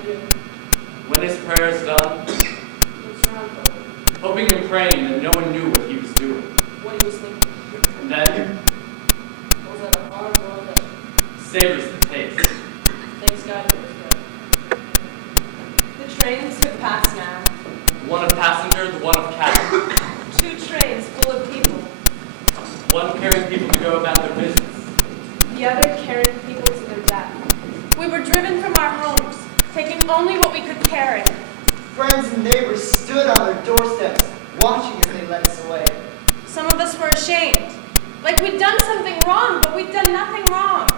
they do? When his prayers done, Looks around for him. hoping and praying that no one knew what he was doing. What he was thinking. And then, Was that a hard boiled egg? savors the taste. Thanks God it was good. The trains have passed now. One of passenger, the one of cattle. 2 trains full of people. One carrying people to go about their business. The other carried people to their death. We were driven from our homes, taking only what we could carry. Friends and neighbors stood on their doorsteps, watching as they led us away. Some of us were ashamed. Like we'd done something wrong, but we'd done nothing wrong.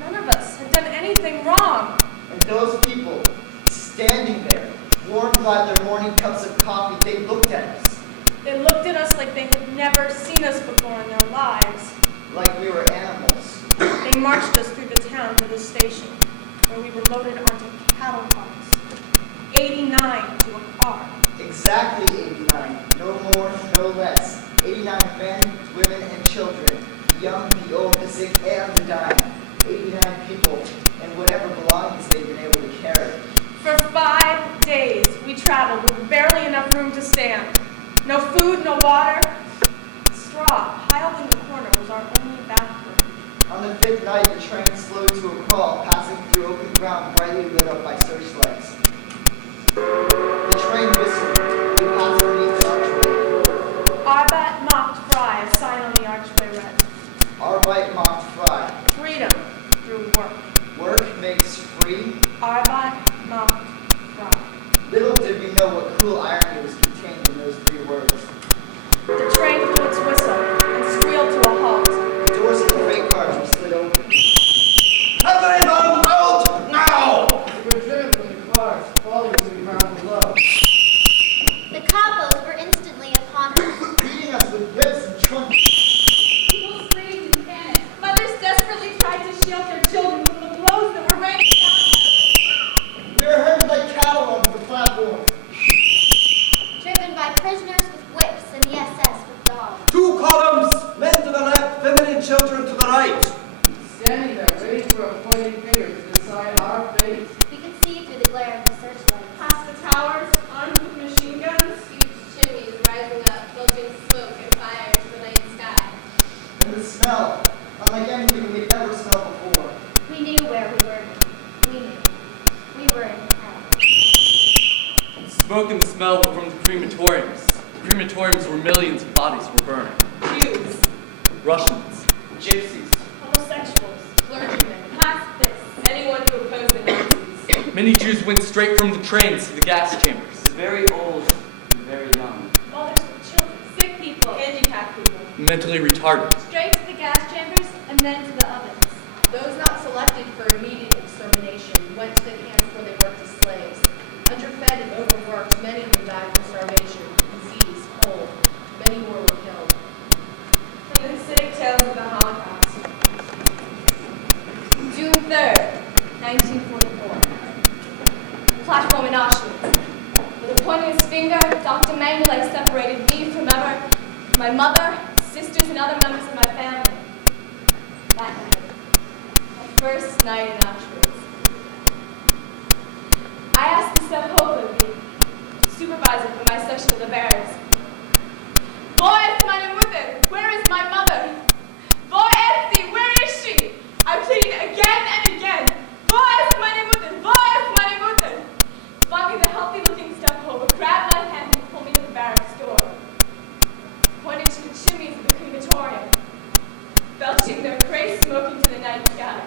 None of us had done anything wrong. And those people, standing there, warmed by their morning cups of coffee, they looked at us. They looked at us like they had never seen us before in their lives. Like we were animals. They marched us through the town to the station, where we were loaded onto cattle cars. 89 to a car. Exactly 89, no more, no less. 89 men, women, and children, the young, the old, the sick, and the dying. 89 people, and whatever belongings they've been able to carry. For 5 days, we traveled with barely enough room to stand. No food, no water. Straw piled in the corner was our only bathroom. On the 5th night, the train slowed to a crawl, passing through open ground brightly lit up by searchlights. The train whistled. We passed beneath the archway. Arbeit macht frei, a sign on the archway read. Arbeit macht frei. Freedom through work. Work makes free. Arbeit macht frei. Little did we know what cruel irony was contained in those 3 words. The train blew its whistle and squealed to a halt. The doors of the freight cars were slid open. Everyone out now! We were driven from the cars, falling to the ground below. The capos were instantly upon us. Beating us with whips and trunks. People screamed in panic. Mothers desperately tried to shield their children from the blows that were raining down. We were herded like cattle onto the platform. Driven by prisoners with whips and the SS with dogs. 2 columns, men to the left, women and children to the right. Standing there, waiting for a pointing finger to decide our fate. We could see through the glare of the searchlight. Past the towers, armed with machine guns. Huge chimneys rising up, belching smoke and fire to the night sky. And the smell, unlike anything we'd ever smelled before. We knew where we were. We knew. We were in hell. The smoke and the smell were from the crematoriums. The crematoriums where millions of bodies were burning. Jews, Russians, gypsies, homosexuals, clergymen, pacifists, anyone who opposed the Nazis. many Jews went straight from the trains to the gas chambers. The very old and very young. Mothers with children, sick people, handicapped people. Mentally retarded. Straight to the gas chambers and then to the ovens. Those not selected for immediate extermination went to the camps where they worked as slaves. Underfed and overworked, many of them died from starvation, disease, cold. Many more were killed. From the Hasidic tales of the Holocaust. June 3rd, 1944. Platform in Auschwitz. With a pointing finger, Dr. Mengele separated me from my mother, sisters, and other members of my family. That night, my first night in Auschwitz. I asked the Step-Hofer, the supervisor for my section of the barracks, "Wo ist meine Mutter? Where is my mother? Wo ist sie? Where is she?" I pleaded again and again. "Wo ist meine Mutter? Wo ist meine Mutter?" Finally, the healthy-looking Step-Hofer grabbed my hand and pulled me to the barracks door, pointing to the chimneys of the crematorium, belching their gray smoke into the night sky.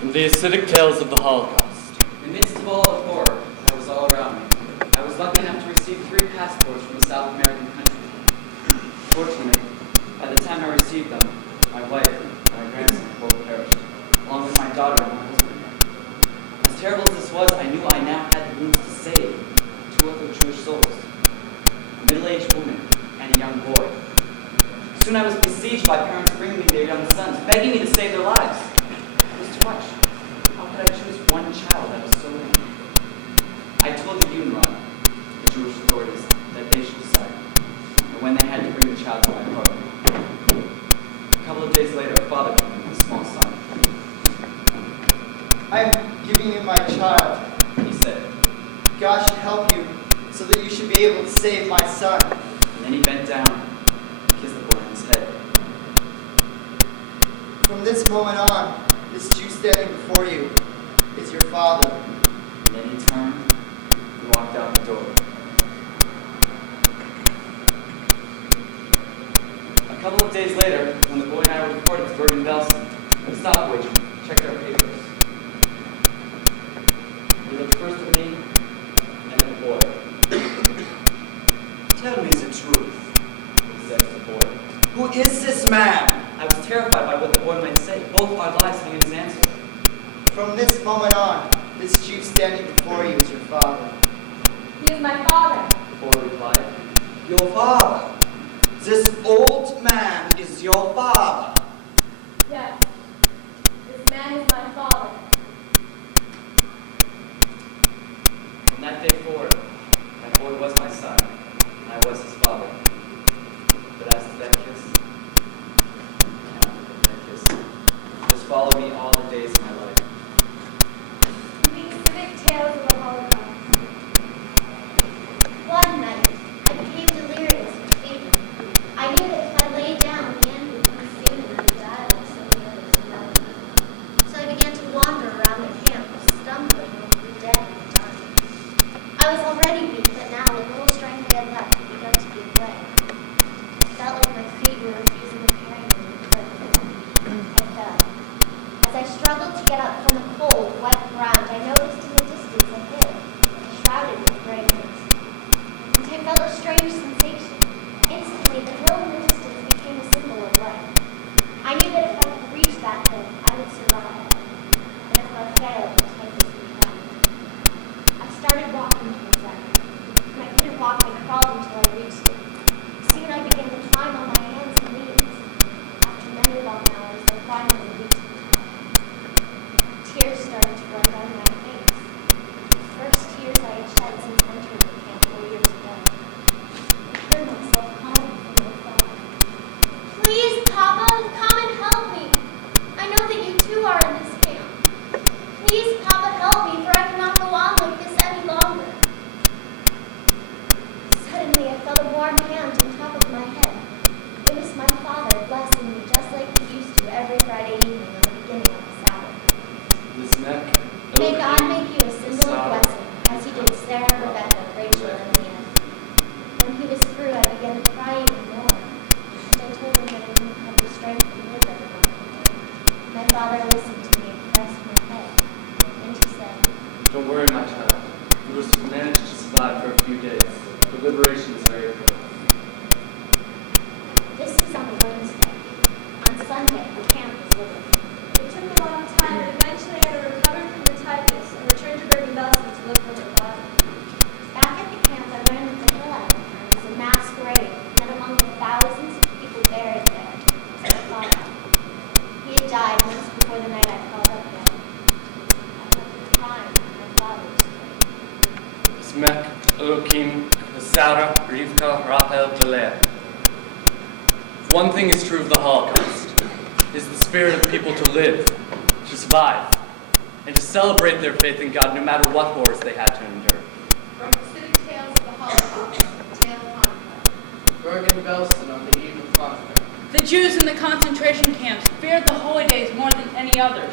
From the acidic tales of the Holocaust. In the midst of all the horror that was all around me, I was lucky enough to receive 3 passports from a South American country. Fortunately, by the time I received them, my wife and my grandson both perished, along with my daughter and my husband. As terrible as this was, I knew I now had the means to save 2 other Jewish souls, a middle-aged woman and a young boy. Soon I was besieged by parents bringing me their young sons, begging me to save their lives. It was too much. How could I choose one child that was so young? I told the Unrwa, the Jewish authorities, that they should decide, and when they had to bring the child to my apartment. A couple of days later, a father came in with a small son. I am giving you my child. He said, God should help you so that you should be able to save my son. and then he bent down and kissed the boy on his head. From this moment on, this Jew standing before you is your father. And then he turned and walked out the door. A couple of days later, when the boy and I were deported to Bergen-Belsen, the stop agent checked our papers. He looked first at me, and then at the boy. Tell me the truth. He said to the boy. Who is this man? I was terrified by what the boy might say. Both our lives hung in his answer. From this moment on, this Jew standing before you is your father. He is my father. The boy replied. Your father. This old man is your father. Yes. This man is my father. From that day forward, that boy was my son, and I was his father. But as to that kiss, I cannot forget that kiss. It has followed me all the days of my life. These civic tales of the Holocaust. One night, I became delirious with fever. I knew that if I lay down, the end would come soon and I would die like so many others who loved me. So I began to wander around the camp, stumbling over the dead and the dying. I was already weak, but now the little strength I had left had begun to give way. I felt like my feet were refusing to carry me to the cliff. I fell. As I struggled to get up from the cold, wet ground, I noticed in the distance a hill, shrouded with gray mist. And I felt a strange sensation. Instantly, the hill in the distance became a symbol of life. I knew that if I could reach that hill, I would survive. And if I failed, the typhus would come. I started walking towards that hill. When I couldn't walk, I crawled until I reached it. Soon I began to climb on my hands and knees. After many long hours, I finally reached the top. Tears started to run down my face. The first tears I had shed since entering the camp 4 years ago. I heard myself calling from my father. Please, Papa, come and help me. I know that you too are in this camp. Please, Papa, help me, for I cannot go on like this any longer. Suddenly, I felt a warm hand on top of my head. It was my father blessing me just like he used to every Friday evening on the beginning of the Sabbath. This neck. May God make you a symbol of blessing, as he did Sarah, Rebecca, Rachel, and Leah. When he was through, I began to cry even more, and I told him that I didn't have the strength to live any longer. My father listened to me and pressed my head, and he said, Don't worry, my child. You will manage to survive for a few days. The liberation is very close. this was on a Wednesday. On Sunday, the camp was liberated. It took a long time, but eventually I recovered from the typhus and returned to Bergen-Belsen to look for my father. Back at the camp, I learned that the hill I had found was a mass grave, and that among the thousands of people buried there was my father. He had died months before the night I crawled up there. I went through crying at my father's grave. Smek, Elohim, Sarah, Rivka, Rachel, Leah. One thing is true of the Holocaust, is the spirit of people to live, to survive, and to celebrate their faith in God no matter what horrors they had to endure. From acidic tales of the Holocaust, a tale of Hanukkah. Bergen-Belsen on the eve of Hanukkah. The Jews in the concentration camps feared the holy days more than any others.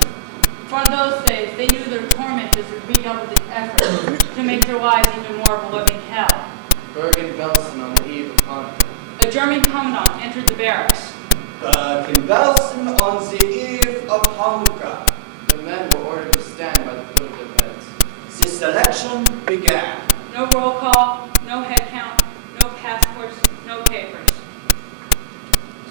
For in those days, they knew their tormentors would redouble their efforts to make their lives even more of a living hell. Bergen-Belsen on the eve of Hanukkah. A German commandant entered the barracks. Bergen-Belsen on the eve of Hanukkah. The men were procession began. No roll call, no head count, no passports, no papers.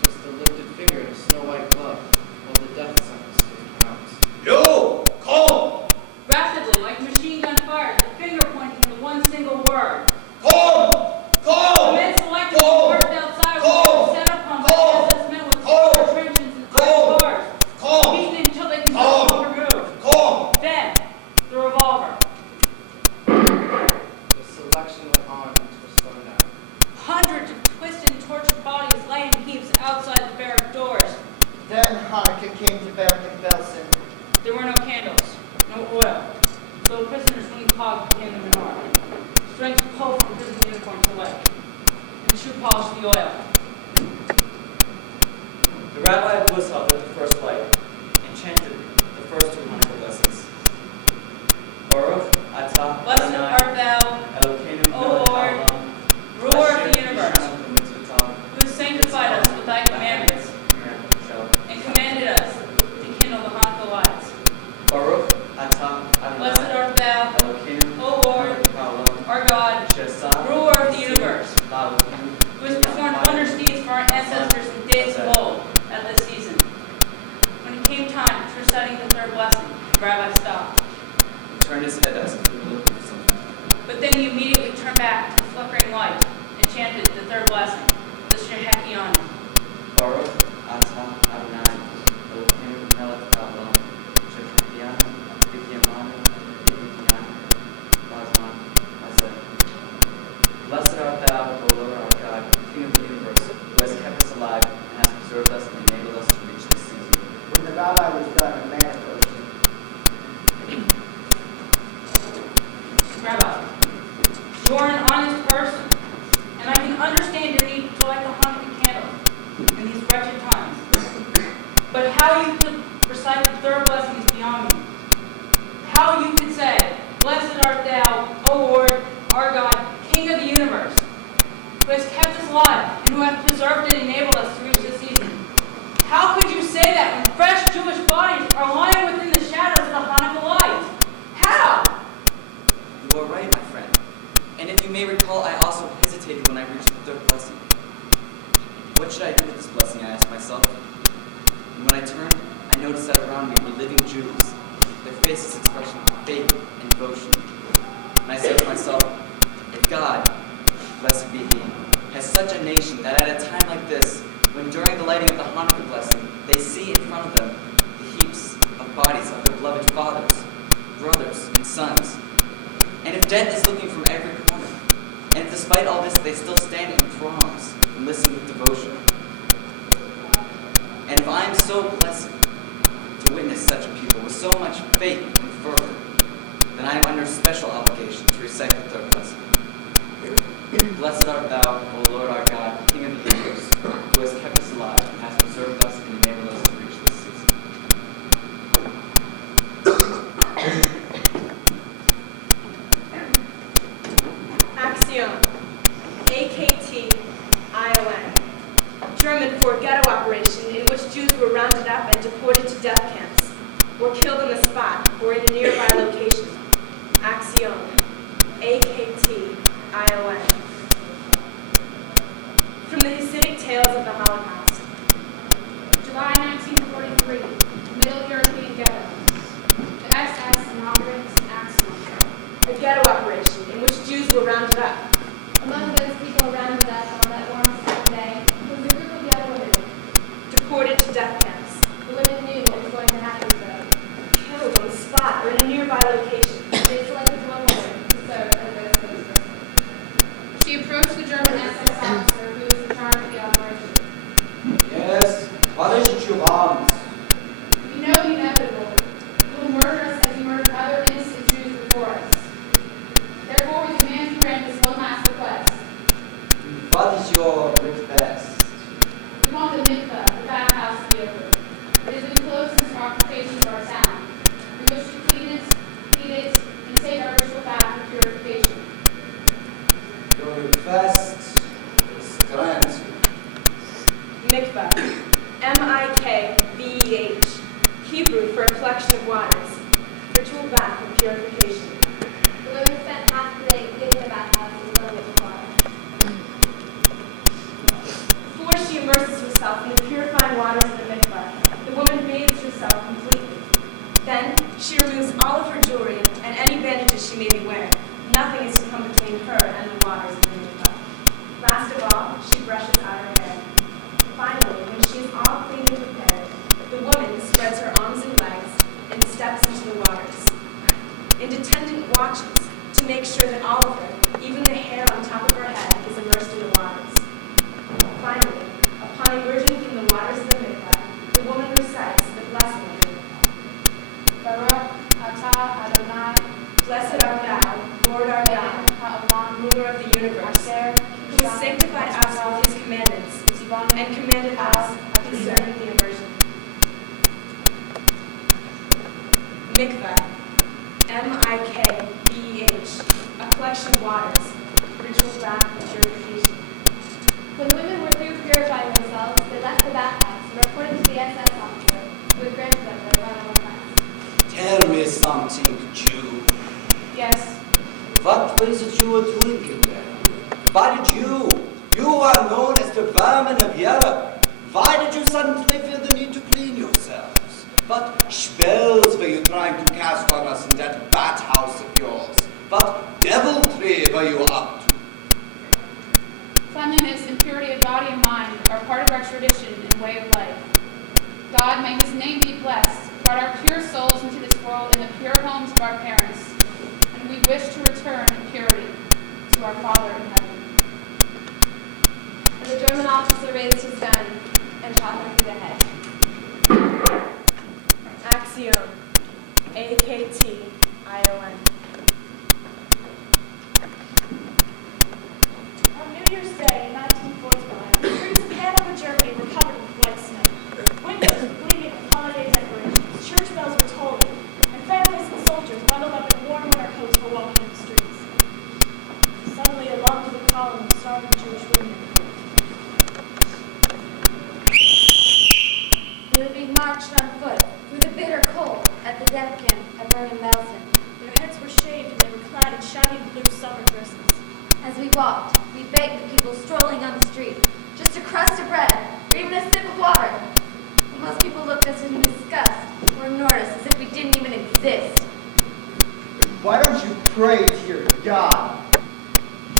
Just a lifted finger in a snow-white glove, while the death sentence was pronounced. You, come! Rapidly, like machine gun fire, the finger pointing to one single word. Come! The Come! men selected Come! who worked outside Come! were set upon by Come! SS men with Come! square trenches and Come! iron bars, Come! beaten until they can Come! no longer move. Come! Then, the revolver. The selection went on until sundown. Hundreds of twisted and tortured bodies lay in heaps outside the barrack doors. Then Hanukkah came to Barrack and Belson. There were no candles, no oil. So the prisoners wouldn't clog in the menorah. Strings pulled from prison uniforms away. And shoe polished the oil. The rabbi of Wusshof lit the first light and chanted the first 200 blessings. Baruch atah Blessed Adonai art thou, Elokeinu O melech Lord, haolam, ruler of asher the universe, yishanu b'mitzvotav, who has sanctified us with thy commandments, and commanded us to kindle the Hanukkah lights. Baruch atah Blessed Adonai art thou, Elokeinu O Lord, melech haolam, our God, asher asah ruler of the universe, la'alokeinu who has performed wondrous deeds for our ancestors in days of old at this season. When it came time to reciting the third blessing, the rabbi stopped. He turned his head as if he were looking for something. But then he immediately turned back to the flickering light and chanted the third blessing, the Shehekion. Baruch atah Adonai Elokeinu melech haolam, asher t'chiyanu v'tiyamanu v'tiyanu v'azman hazeh. Blessed art thou, O Lord our God, King of the universe, who has kept us alive and has preserved us and enabled us to reach this season. When the rabbi was done, a man approached him. Rabbi, you are an honest person, and I can understand your need to light the Hanukkah candle in these wretched times. But how you could recite the third blessing is beyond me. How you could say, Blessed art thou, O Lord, our God, King of the universe, who has kept us alive and who has preserved and enabled us to reach this season. How could you say that when fresh Jewish bodies are lying within the shadows of the Hanukkah light? How? You are right, my friend. And if you may recall, I also hesitated when I reached the third blessing. What should I do with this blessing, I asked myself. And when I turned, I noticed that around me were living Jews, their faces expressing faith and devotion. And I said to myself, if God, blessed be He, has such a nation that at a time like this, when during the lighting of the Hanukkah blessing, they see in front of them the heaps of bodies of their beloved fathers, brothers, and sons, and if death is looking from every corner, and if despite all this they still stand in throngs and listen with devotion, and if I am so blessed to witness such a people with so much faith and fervor, then I am under special obligation to recite the third blessing. Blessed art thou, O Lord our God, King of the universe, who has kept us alive and has preserved us and enabled us to reach this season. Axiom, A-K-T-I-O-N, German for ghetto operation in which Jews were rounded up and deported to death camps, or killed on the spot or in a nearby location. Axiom, A-K-T-I-O-N. From the Hasidic Tales of the Holocaust. July 1943, Middle European ghetto. The SS inaugurates an axiom. A ghetto operation in which Jews were rounded up. Among those people rounded up on that warm summer day was a group of young women. Deported to death camps. The women knew what was going to happen to them. Killed on the spot or in a nearby location. They selected one woman to serve as their spokesperson. She approached the German SS officer who was in charge of the operation. Yes, what is your arms? You know the inevitable. You will murder us as you murdered other innocent Jews before us. Therefore, we demand you grant this one last request. What is your request? We want the mikveh, the bathhouse, to be opened. It has been closed since our occupation of our town. We wish to clean it, and save our ritual bath for purification. Your request is granted. Mikveh, M-I-K-V-E-H, Hebrew for a collection of waters, ritual bath of purification. The women spent half the day getting the bathhouse and filling it with water. Before she immerses herself in the purifying waters of the mikvah, the woman bathes herself completely. Then, she removes all of her jewelry and any bandages she may be wearing. Nothing is to come between her and the waters of the mikvah. Last of all, she brushes out her hair. Finally, when she is all clean and prepared, the woman spreads her arms and legs and steps into the waters. Independent watches to make sure that all of her, even the hair on top of her head, is immersed in the waters. Finally, upon emerging from the waters of the mikvah, the woman recites the blessing of the mikvah. Baruch atah Adonai, Blessed art thou, Lord our God, ruler of the universe, who has sanctified us with his commandments and commanded us concerning the immersion. Mikvah, M-I-K-V-E-H, a collection of waters, ritual bath and purification. When women were through purifying themselves, they left the bathhouse and reported to the SS officer, who had granted them their final request. Tell me something, Jew. Yes, What was it you were doing in there? Why did you are known as the vermin of Europe. Why did you suddenly feel the need to clean yourselves? What spells were you trying to cast on us in that bathhouse of yours? What deviltry were you up to? Cleanliness and purity of body and mind are part of our tradition and way of life. God, may his name be blessed, brought our pure souls into this world in the pure homes of our parents, and we wish to return in purity to our Father in heaven. And the German officer raised his gun and shot him through the head. Axiom, A-K-T-I-O-N. On New Year's Day in 1945, the streets of Hanover, Germany were covered with white snow. Windows were gleaming with holiday decorations, church bells were tolling, and families and soldiers bundled up in warm winter coats were walking in the streets. Suddenly, a lump to the column of starving Jewish women. They were being marched on foot through the bitter cold at the death camp at Bergen-Belsen. Their heads were shaved and they were clad in shiny blue summer dresses. As we walked, we begged the people strolling on the street just a crust of bread or even a sip of water. But most people looked at us in disgust or ignored us as if we didn't even exist. Why don't you pray to your God?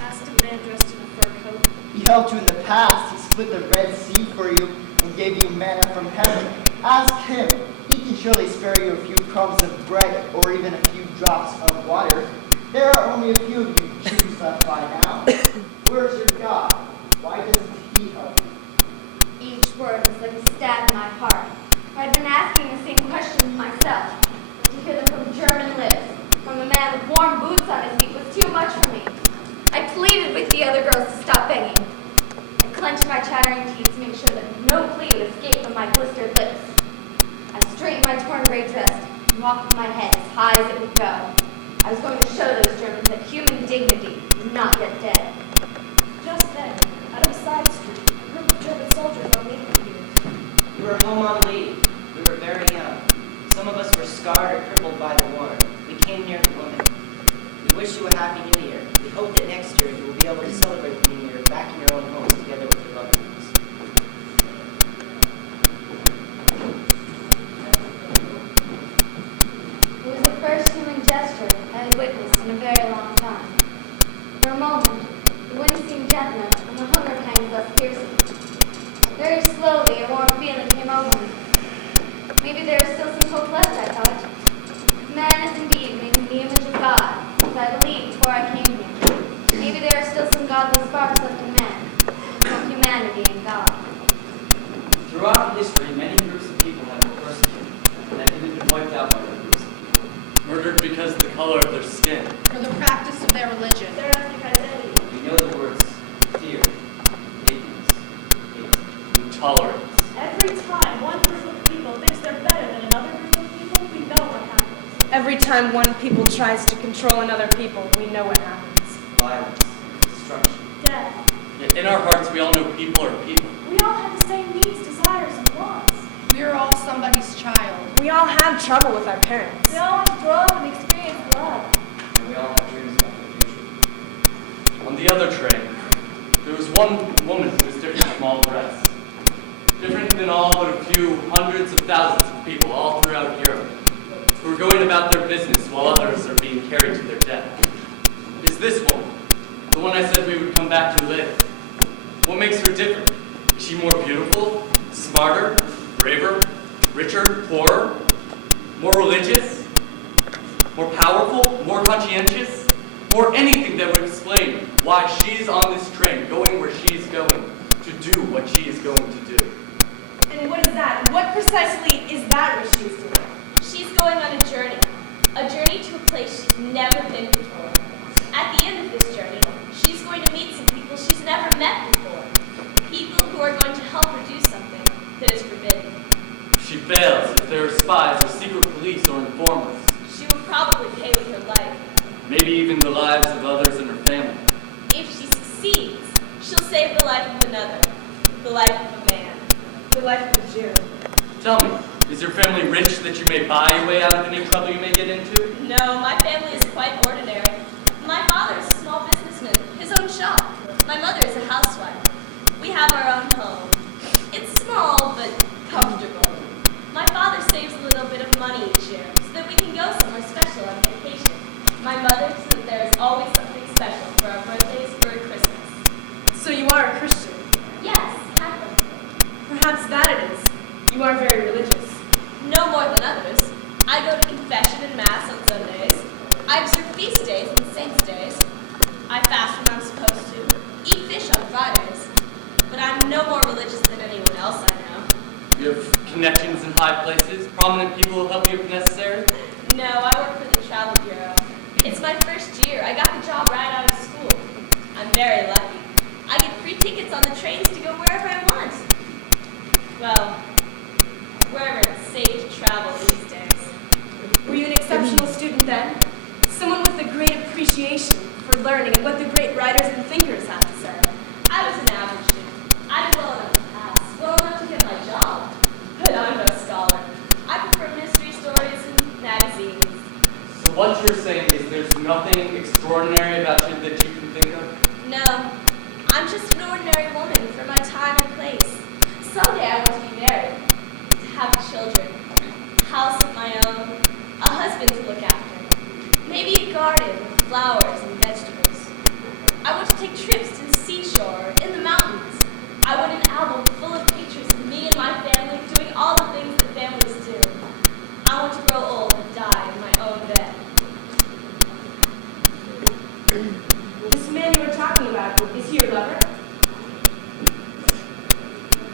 Asked a man dressed in a fur coat. He helped you in the past. He split the Red Sea for you and gave you manna from heaven. Ask him. He can surely spare you a few crumbs of bread or even a few drops of water. There are only a few of you Jews left by now. Where's your God? Why doesn't he help you? Each word was like a stab in my heart. I'd been asking the same questions myself, but to hear them from German lips, from a man with warm boots on his feet, was too much for me. I pleaded with the other girls to stop begging. I clenched my chattering teeth to make sure that no plea would escape from my blistered lips. I straightened my torn gray dress and walked with my head as high as it would go. I was going to show those Germans that human dignity was not yet dead. Just then, out of a side street, a group of German soldiers on leave appeared. We were home on leave. We were very young. Some of us were scarred or crippled by the war. We came near the woman. We wish you a happy new year. We hope that next year you will be able to celebrate the new year back in your own homes together with your loved ones. It was the first human gesture I had witnessed in a very long time. For a moment, the wind seemed gentler and the hunger pangs less piercing. Very slowly, a warm feeling came over me. Maybe there was still some hope left, I thought. If man is indeed made in the image of God, as I believed before I came here, maybe there are still some godless sparks left in man, some humanity in God. Throughout history, many groups of people have been persecuted and have even been wiped out by other groups of people. Murdered because of the color of their skin. For the practice of their religion. Their ethnic identity. We know the words fear, ignorance, hate. Intolerance. Every time one group of people thinks they're better than another group of people, we know what happens. Every time one people tries to control another people, we know what happens. Violence, destruction. Death. Yet in our hearts, we all know people are people. We all have the same needs, desires, and wants. We're all somebody's child. We all have trouble with our parents. We all want to grow up and experience love. And and we all have dreams about the future. On the other train, there was one woman who was different from all the rest. Different than all but a few hundreds of thousands of people all throughout Europe who are going about their business while others are being carried to their death. It is this woman, the one I said we would come back to live. What makes her different? Is she more beautiful, smarter, braver, richer, poorer, more religious, more powerful, more conscientious, or anything that would explain why she's on this train going where she's going to do what she is going to do? And what is that? What precisely is that what she's doing? She's going on a journey to a place she's never been before. At the end of this journey, she's going to meet some people she's never met before. People who are going to help her do something that is forbidden. If she fails, if there are spies or secret police or informers, She will probably pay with her life. maybe even the lives of others in her family. If she succeeds, she'll save the life of another, the life of a man. The life of a Jew. Tell me, is your family rich that you may buy your way out of any trouble you may get into? No, my family is quite ordinary. My father is a small businessman, his own shop. My mother is a housewife. We have our own home. It's small, but comfortable. My father saves a little bit of money each year so that we can go somewhere special on vacation. My mother says that there is always something special for our birthdays or at Christmas. So you are a Christian. Yes, Catholic. Perhaps that it is. You are very religious. No more than others. I go to confession and mass on Sundays. I observe feast days and saints' days. I fast when I'm supposed to. Eat fish on Fridays. But I'm no more religious than anyone else I know. You have connections in high places, prominent people who help you if necessary? No, I work for the travel bureau. It's my first year. I got the job right out of school. I'm very lucky. I get free tickets on the trains to go wherever I want. Well, wherever it's safe to travel these days. Were you an exceptional student then? Someone with a great appreciation for learning and what the great writers and thinkers have to say. I was an average student. I did well enough to pass, well enough to get my job. But I'm no scholar. I prefer mystery stories and magazines. So what you're saying is there's nothing extraordinary about you that you can think of? No, I'm just an ordinary woman for my time and place. Someday I want to be married, to have children, a house of my own, a husband to look after, maybe a garden with flowers and vegetables. I want to take trips to the seashore, in the mountains. I want an album full of pictures of me and my family doing all the things that families do. I want to grow old and die in my own bed. This man you were talking about, is he your lover?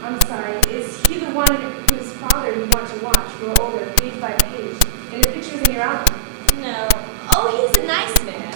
I'm sorry, is he the one whose father you want to watch grow older page by page, and the pictures in your album? No. Oh, he's a nice man.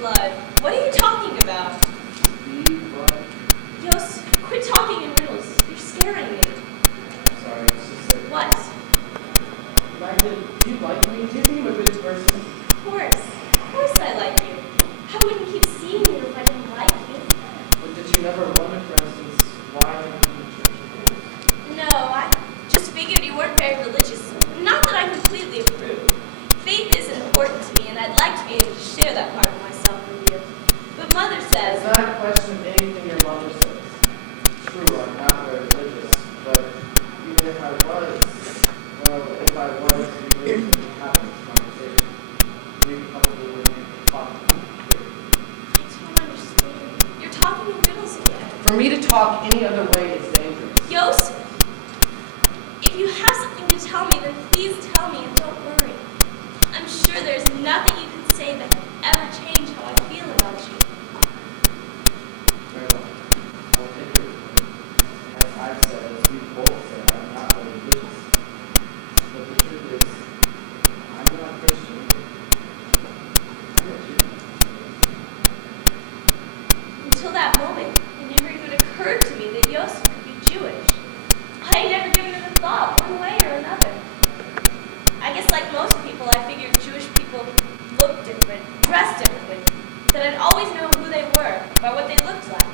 blood. What are you talking about? blood? Yos, quit talking in riddles. You're scaring me. Sorry, it's just that. What? Magda, do you like me? Do you think I'm a good person? Of course I like you. I wouldn't keep seeing you if I didn't like you. But did you never wonder, for instance, why I'm in the church? No, I just figured you weren't very religious. Not that I completely approve. Faith is important to me, and I'd like to be able to share that part of myself with you. But Mother says... It's not a question of anything your mother says. True, I'm not very religious, but even if I was, well, if I was, we wouldn't be having this conversation. We probably wouldn't be talking. I don't understand. You're talking in riddles again. For me to talk any other way is dangerous. Yos, if you have something to tell me, then please tell me and don't worry. I'm sure there's nothing you can say that will ever change how I feel about you. Very well. I'll take it. As I've said, as we both said, I'm not very religious. But the truth is, I'm not a Christian. I'm a Jew. Until that moment, it never even occurred to me that Yosef could be Jewish. I had never given it a thought, one way or another. I guess like most people, I figured Jewish people looked different, dressed differently, that I'd always know who they were by what they looked like.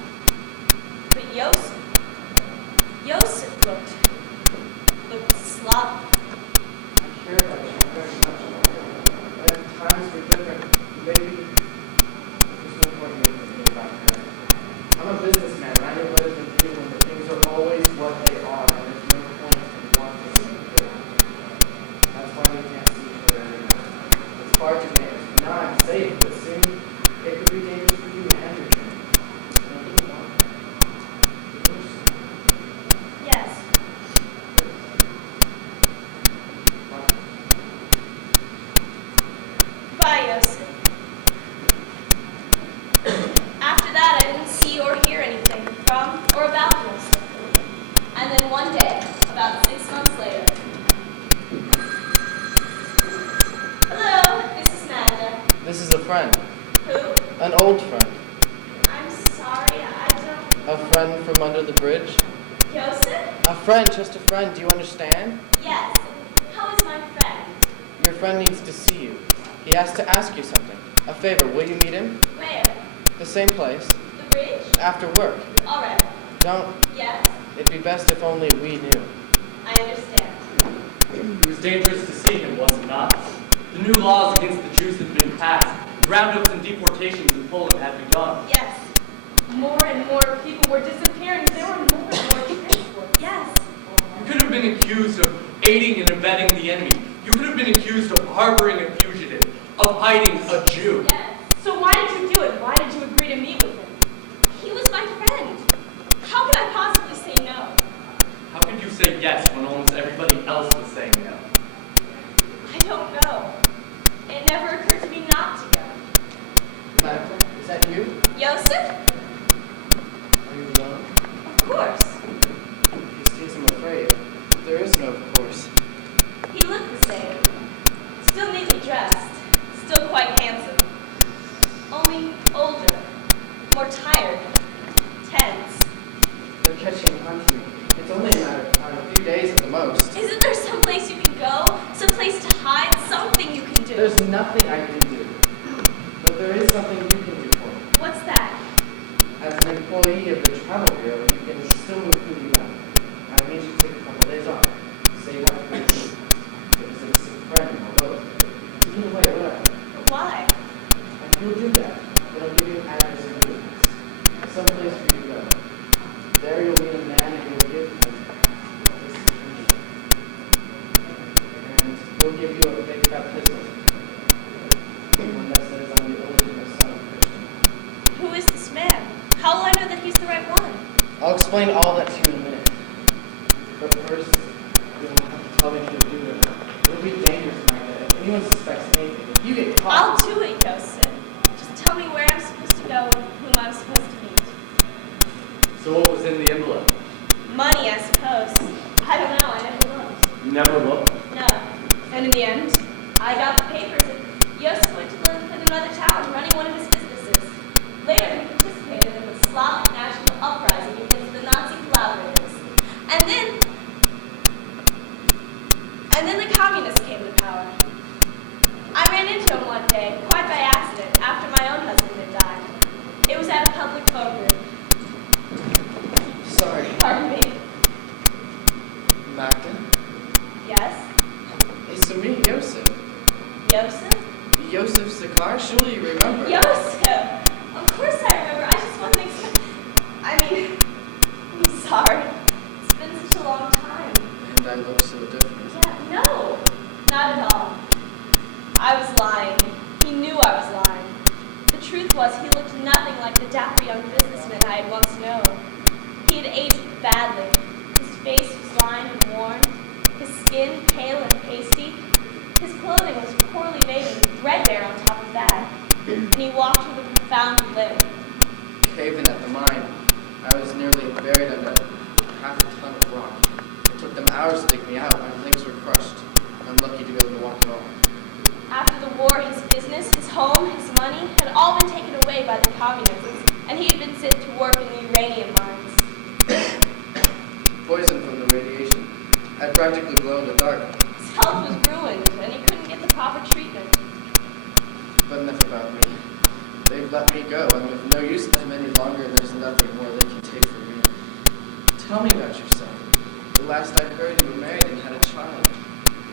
But Yosef looked sloppy. I care about you very much. And if times were different, maybe there's no point in thinking about that. I'm a businessman, and I know better than anyone that things are always what they are, and there's no point in wanting to see them. That's why we can't see each other anymore. It's far too dangerous. Now I'm safe, but soon it could be dangerous for you and your children. And I wouldn't want that. Yes. Bye, Yosef. After that, I didn't see or hear anything from or about Yosef. And then one day, about 6 months later. Hello, this is Magda. This is a friend. Who? An old friend. I'm sorry, I don't... A friend from under the bridge. Yosef? A friend, just a friend. Do you understand? Yes. How is my friend? Your friend needs to see you. He has to ask you something. A favor, will you meet him? Where? The same place. The bridge? After work. All right. Don't. Yes, It'd be best if only we knew. I understand. It was dangerous to see him, was it not? The new laws against the Jews had been passed. Roundups and deportations in Poland had begun. Yes. More and more people were disappearing. There were more and more transports. Yes. You could have been accused of aiding and abetting the enemy. You could have been accused of harboring a fugitive, of hiding a Jew. Yes. So why did you do it? Why did you agree to meet with him? He was my friend. How could I possibly say no? How could you say yes when almost everybody else was saying no? I don't know. It never occurred to me not to go. Magda, is that you? Yosef? Are you alone? Of course. He seems I'm afraid. There is no of course. He looked the same. Still neatly dressed. Still quite handsome. Only older. More tired. Tense. They're catching on to me. It's only a matter of time, a few days at the most. Isn't there some place you can go? Some place to hide? Something you can do? There's nothing I can do. But there is something you can do for me. What's that? As an employee of the travel bureau, you can still move who you want. I need you to take a couple days off. Say what for your team. Visit a sick friend or both. Either way, whatever. Why? And you'll do that. But I'll give you an address and do it. Some place for you to go. There you'll meet a man and you'll give him this information. And we'll give you a fake baptismal. One that says I'm the illegitimate son of a Christian. Who is this man? How will I know that he's the right one? I'll explain all that to you in a minute. But first, you'll have to tell me if you'll do it. It'll be dangerous, Magda. If anyone suspects anything, if you get caught... I'll do it, Yosef. Just tell me where I'm supposed to go and whom I'm supposed to meet. So what was in the envelope? Money, I suppose. I don't know. I never looked. You never looked? No. And in the end, I got the papers and Yosef went to live in another town running one of his businesses. Zakar, surely you remember. Joseph! Of course I remember. I just wasn't I'm sorry. It's been such a long time. And I look so different. Yeah, no. Not at all. I was lying. He knew I was lying. The truth was he looked nothing like the dapper young businessman I had once known. He had aged badly. His face was lined and worn. His skin pale and pasty. His clothing was poorly made and threadbare on top of that. And he walked with a profound limp. Caving at the mine, I was nearly buried under half a ton of rock. It took them hours to dig me out. My legs were crushed. I'm lucky to be able to walk at all. After the war, his business, his home, his money had all been taken away by the communists, and he had been sent to work in the uranium mines. Poison from the radiation. I practically glow in the dark. His health was ruined, and he couldn't get the proper treatment. But enough about me. They've let me go. I'm of no use to them any longer, and there's nothing more they can take from me. Tell me about yourself. The last I heard, you were married and had a child.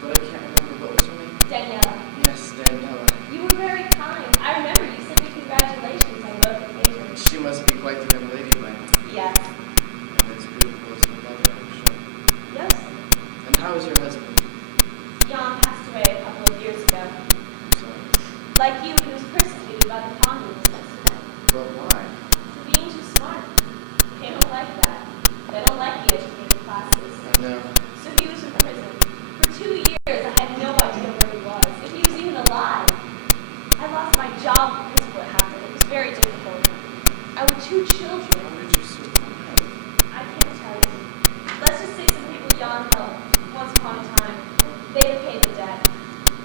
But I can't remember. What was her name? Daniela. Yes, Daniela. You were very kind. I remember you sent me congratulations on both occasions. She must be quite the young lady by now. Yes. And it's beautiful as her mother, I'm sure. Yes. And how is your husband? Jan passed away a couple of years ago. Sorry. Like you, he was persecuted by the communists. But why? For being too smart. They don't like that. They don't like the educated classes. I know. So he was in prison. For 2 years, I had no idea where he was, if he was even alive. I lost my job because of what happened. It was very difficult. I had 2 children. How did you survive? I can't tell you. Let's just say some people Jan helped once upon a time. They had paid the debt.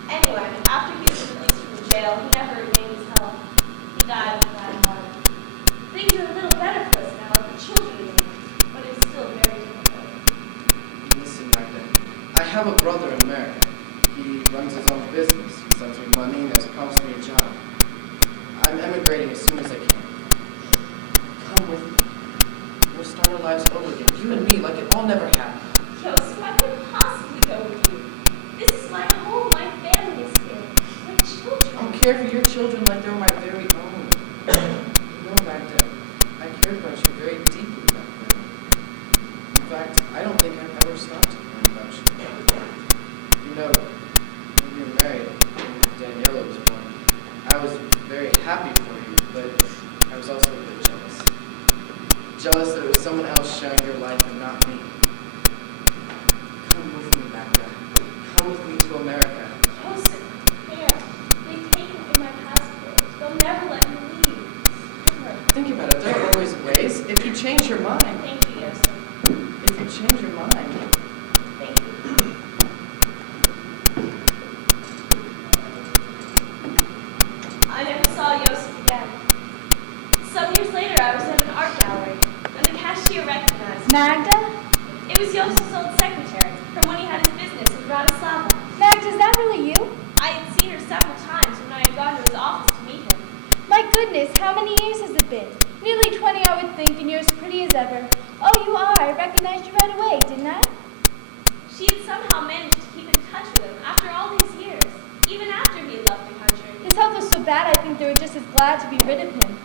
Anyway, after he was released from the jail, he never regained his health. He died of a bad heart. Things are a little better for us now, like the children again, but it's still very difficult. Listen, Magda. I have a brother in America. He runs his own business. He sends me money and has promised me a job. I'm emigrating as soon as I can. Come with me. We'll start our lives over again. You and me, like it all never happened. Joseph, I couldn't possibly go with you. This is my home, my family is here, my children. I'll care for your children like they're my very own. You know, Magda, I cared about you very deeply back then. In fact, I don't think I've ever stopped caring about you. You know, when you were married, when Daniela was born, I was very happy for you, but I was also a bit jealous. Jealous that it was someone else sharing your life and not me. Come with me, Magda. Come with me to America. Joseph, there. They've taken from my passport. They'll never let me leave. Never. Think about it. There are always ways. If you change your mind. Thank you, Joseph. If you change your mind. Thank you. I never saw Joseph again. Some years later, I was at an art gallery, and the cashier recognized me. Magda? It was Joseph's old secretary, from when he had his business in Bratislava. Magda, is that really you? I had seen her several times when I had gone to his office to meet him. My goodness, how many years has it been? Nearly 20, I would think, and you're as pretty as ever. Oh, you are. I recognized you right away, didn't I? She had somehow managed to keep in touch with him after all these years, even after he had left the country. His health was so bad, I think they were just as glad to be rid of him.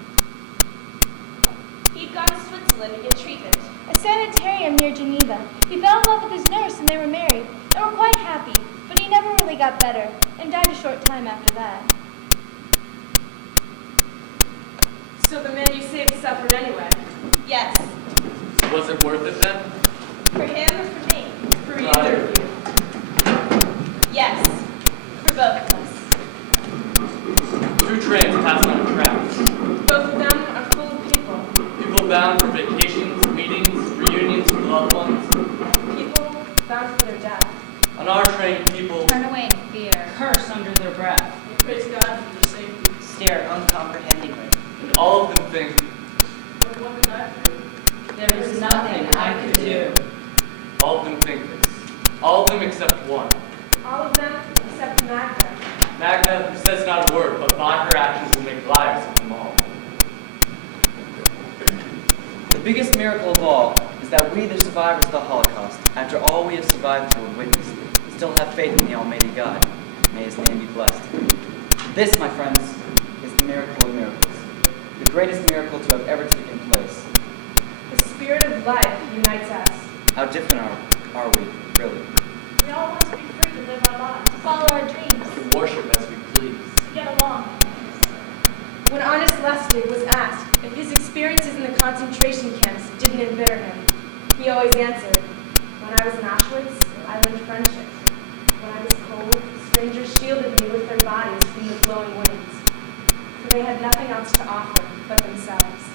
He'd gone to Switzerland to get treatment. A sanitarium near Geneva. He fell in love with his nurse, and they were married. They were quite happy, but he never really got better, and died a short time after that. So the man you saved suffered anyway. Yes. Was it worth it then? For him or for me? For either of you. Yes. For both of us. 2 trains passed on the tracks. Both of them are full of people. People bound for vacations, meetings, reunions with loved ones. People bound for their death. On our train, people Turn away in fear. Curse under their breath. We praise God for their safety. Stare uncomprehendingly. and all of them think, But what could I do? There is nothing I could do. all of them think this. All of them except one. All of them except Magda. Magda, who says not a word, but by her actions will make lives of them all. The biggest miracle of all is that we, the survivors of the Holocaust, after all we have survived to and witnessed, still have faith in the Almighty God. May His name be blessed. This, my friends, the miracle of miracles, the greatest miracle to have ever taken place. The spirit of life unites us. How different are we, really? We all want to be free to live our lives, To follow our dreams. To worship as we please. to get along. When Honest Lustig was asked if his experiences in the concentration camps didn't embitter him, he always answered, "When I was in Auschwitz, I learned friendship. When I was cold, strangers shielded me with their bodies from the blowing winds, for they had nothing else to offer but themselves."